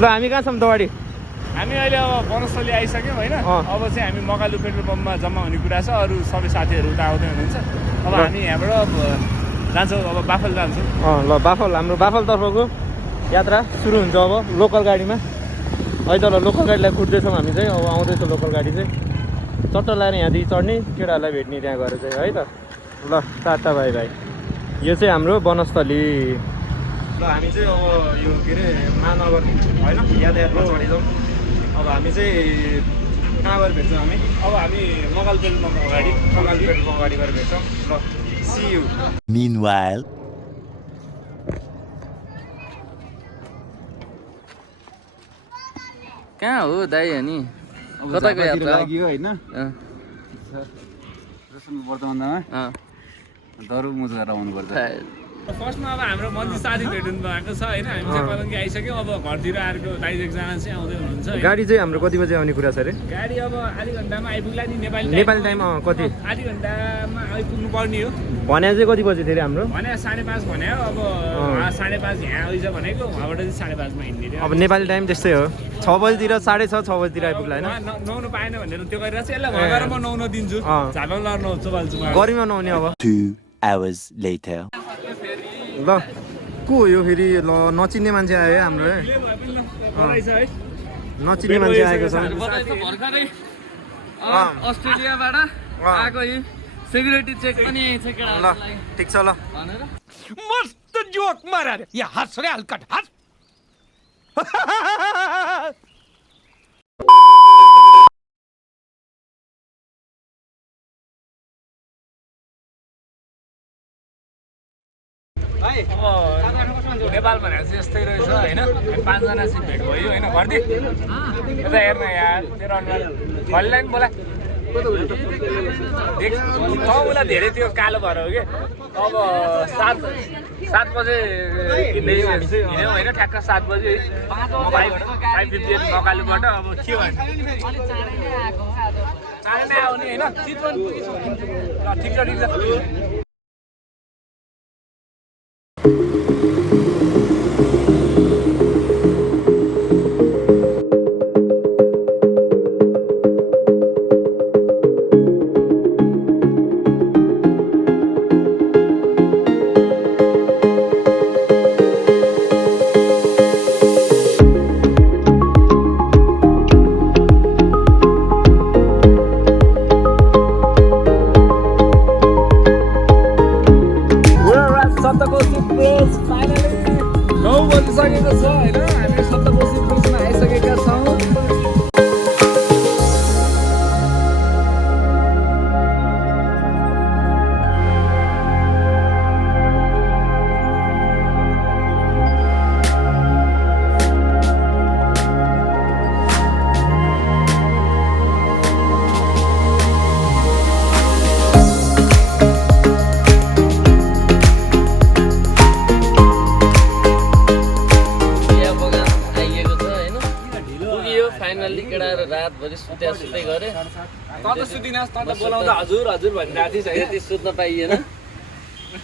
ल हामी कहाँ छौँ दवाडी हामी अहिले अब वनस्थली आइसक्यौँ होइन अब चाहिँ हामी मकालु पेट्रोल पम्पमा जम्मा हुने कुरा छ अरू सबै साथीहरू उता आउँदै हुनुहुन्छ अब हामी यहाँबाट जान्छौँ अब बाफल जान्छौँ ल बाफल हाम्रो बाफलतर्फको यात्रा सुरु हुन्छ अब लोकल गाडीमा अहिले त लोकल गाडीलाई कुट्दैछौँ हामी चाहिँ अब आउँदैछ लोकल गाडी चाहिँ चट्ट लगाएर यहाँदेखि चढ्ने केटाहरूलाई भेट्ने त्यहाँ गएर चाहिँ है त ल टाटा भाइ भाइ यो चाहिँ हाम्रो वनस्थली ल हामी चाहिँ अब यो के अरे महानगर होइन यातायातमा चढेछौँ अब हामी चाहिँ कहाँ गएर भेट्छौँ हामी अब हामी मकालु पेट्रोल पम्प अगाडि गएर भेट्छौँ ल सी यू Meanwhile, कहाँ हो दाइ अनि कताको यात्रा लाग्यो होइन वर्तमानमा दरु मुज गरेर आउनुपर्छ फर्स्टमा अब हाम्रो मन्दिर साथी भेट्नु भएको छ होइन हामी चाहिँ पलङ्गी आइसक्यौँ अब घरतिर आएको दाइज एकजना चाहिँ आउँदै हुनुहुन्छ गाडी चाहिँ हाम्रो कति बजे आउने कुरा छ अरे गाडी अब आधी घन्टामा आइपुग्ला नि नेपाली टाइम कति आधी घन्टामा आइपुग्नु पर्ने हो भने चाहिँ कति बजी थियो हाम्रो भने 5:30 भने अब 5:30 यहाँ आइज भनेको उहाँबाट चाहिँ 5:30 हिँड्ने अब नेपाली टाइम त्यस्तै हो 6 बजीतिर 6:30 6 बजीतिर आइपुग्ला होइन नुहाउनु पाएन भनेर त्यो गरेर चाहिँ यसलाई भगाएर म नुहाउन दिन्छु झापा लड्नु चोबाल्छु गर्मीमा नुहाउने अब 2 hours later. ल को हो यो फेरि ल नचिन्ने मान्छे आयो है हाम्रो नचिन्ने मान्छे आएको छ भर्खरै अस्ट्रेलियाबाट आएको यी सेक्युरिटी चेक पनि छ ल ठिक छ ल मस्त जोक मारा रे या हँस रे हल्कट हँस नेपालमा चाहिँ यस्तै रहेछ होइन 5 जना चाहिँ भेट भयो होइन घरदी यता हेर्न यार तेरो अनुहार भलिलाई बोला उसलाई धेरै त्यो कालो भएर हो कि अब 7 बजे हिँड्यौँ होइन ठ्याक्क 7 बजे 5:58 मकालुबाट अब के भन्छ चाँडै आउने होइन चितवन पुगिसक्यो ल ठिक छ सुत्दै गरे बोलाउँदा हजुर हजुर भनिरहेको थिएँ त्यति सुत्न पाइएन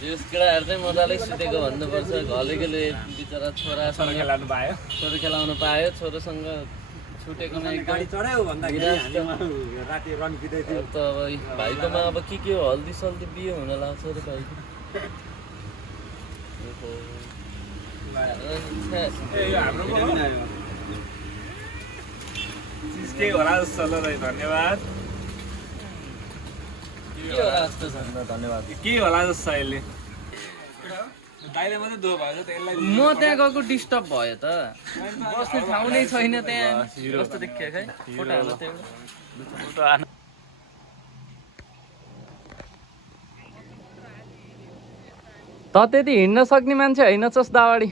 यस केटाहरू चाहिँ मजाले सुतेको भन्नुपर्छ घलेकोले बिचरा छोरासँग खेलाउनु पायो छोरोसँग छुटेकोमा एकदम त अब भाइकोमा अब के हो हल्दी सल्दी बिहे हुन लाग्छ अरे भाइको के होला जस्तो ल धन्यवाद धन्यवाद के होला जस्तो अहिले म त्यहाँ गएको डिस्टर्ब भयो त बस्ने ठाउँ नै छैन त्यहाँ कस्तो देखियो खै फोटो त त्यति हिँड्न सक्ने मान्छे होइन चस् दावाडी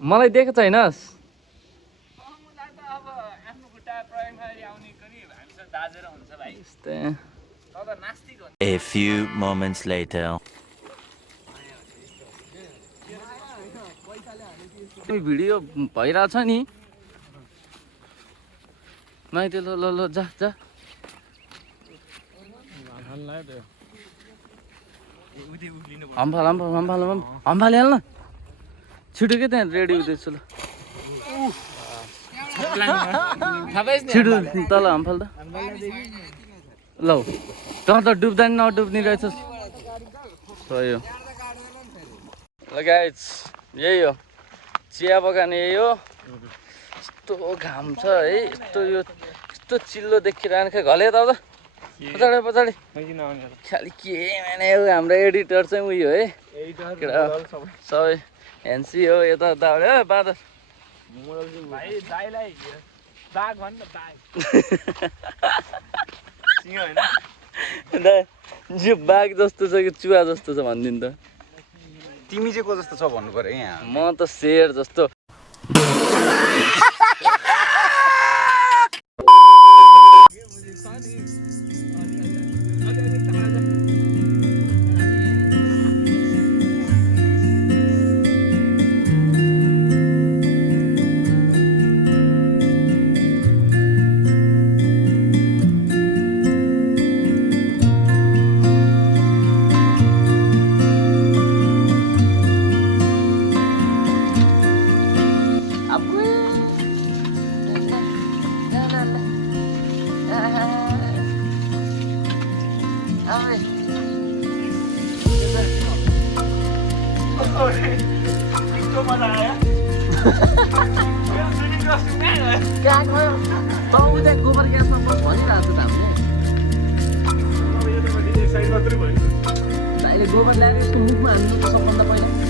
मलाई देखेको छैनस् A few moments later. Video भइरहेछ नि माइते ल ल जा जा हम्फाल हम्फाल हम्फाल हम्फाल हाल्न छिटो के त्यहाँ रेडी हुँदैछु ल छिटो तल हामफल त ल त डुब्दा नि नडुब्ने रहेछस् सही हो ल गाइज यही हो चिया बगान यही हो यस्तो घाम छ है यस्तो यो यस्तो चिल्लो देखिरहने खै घले त पछाडि पछाडि खालि के माने हाम्रो एडिटर चाहिँ उयो है केटा सबै हेन्सी हो यता दाउडे बादर यो बाघ जस्तो छ कि चुहा जस्तो छ भनिदिनु त तिमी चाहिँ को जस्तो छ भन्नु पर्यो यहाँ म त शेर जस्तो गोबर ग्यासमा बस भनिरहेको छ त हामीले गोबर ल्याएर यसको मुखमा हाल्नु सबभन्दा पहिला